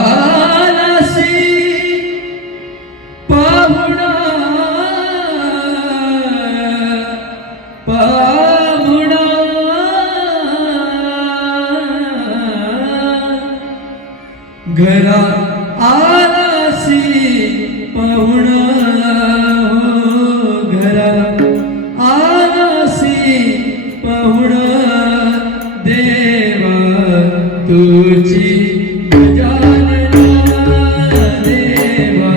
घरालासी पाहुणा पाहुणा घरा आलासी पाहुणा घरा आलासी पाहुणा देवा तुझी गजानना देवा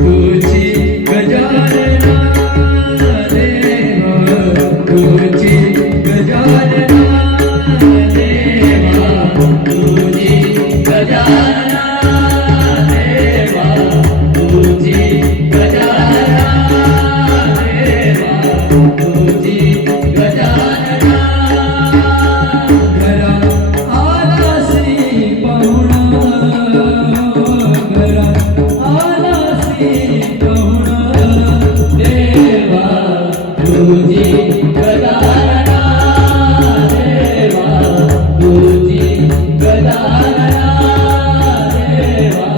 तुझी गजानना देवा तुझी गजानना देवा तुझी गजानना देवा तुझी गजानना देवा तुझी गजानना घरा आलासी पाहुणा घरा आलासी पाहुणा देवा तुझी गजानना देवा तुझी गजानना देवा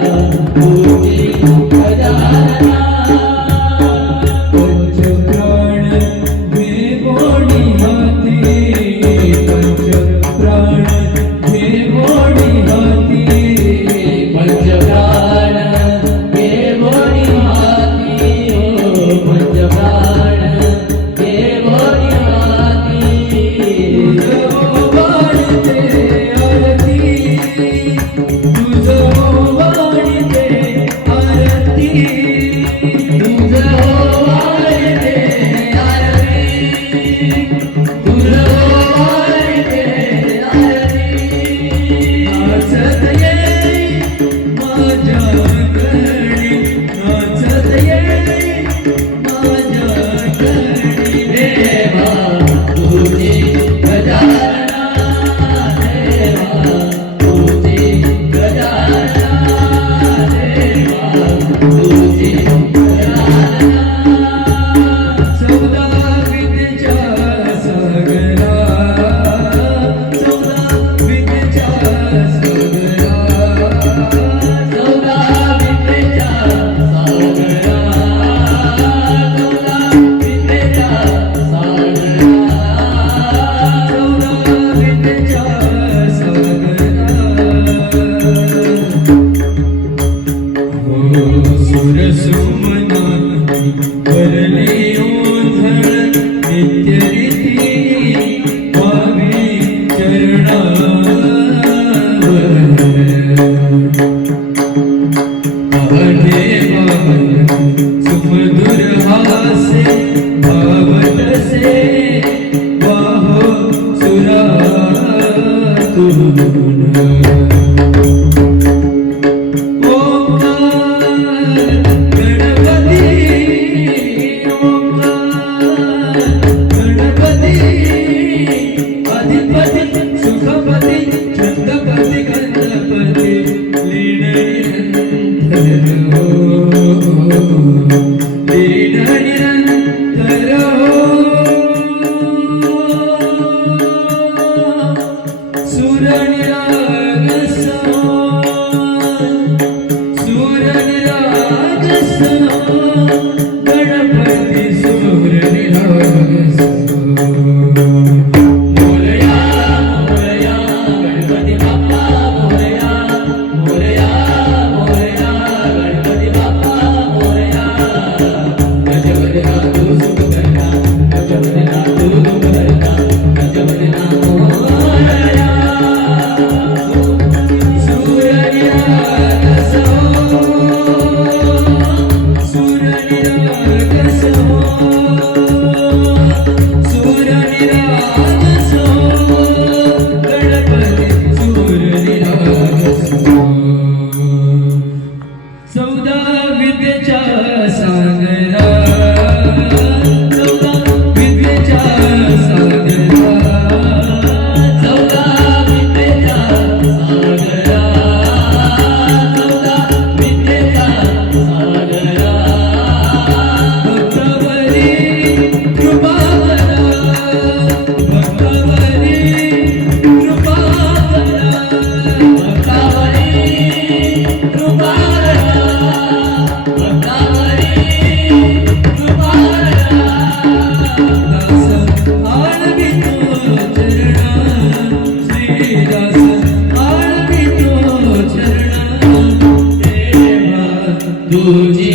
तुझी गजानना पंचप्राण हे बोडी हाती पंचप्राण हे बोडी हाती पंचप्राण हे बोडी हाती ओ पंचप्राण हे बोडी हाती तुझं वाढते आरती तुझं वाढते आरती तुझं वाढते आरती तुझं वाढते आरती नाचत ये माझ्या गणी नाचत ये माझ्या गणी देवा तुझी गजानना देवा तुझी गजानना देवा तुझी गजानना सौदा विद्येच्या सागरा सौदा विद्येच्या सागरा सौदा विद्येच्या सागरा सौदा विद्येच्या सागरा सौदा विद्येच्या सागरा हो सुरसुमना करले ओंधळ नित्यरीती व्हावी चरणावर देवा सुमधुर हासे भावतसे वाहो सुरातून गणपती अधिपती सुखपती छंदपती गणपती लीन निरंतर हो लीन निरंतर हो सूर निराग सूर निराग गणपती सूर निराग मोरया मोरया गणपती बाप्पा मोरया मोरया मोरया गणपती बाप्पा मोरया गजबजना तू सुख करता गजबजना तू दुःख करता गजबजना मोरया तुझी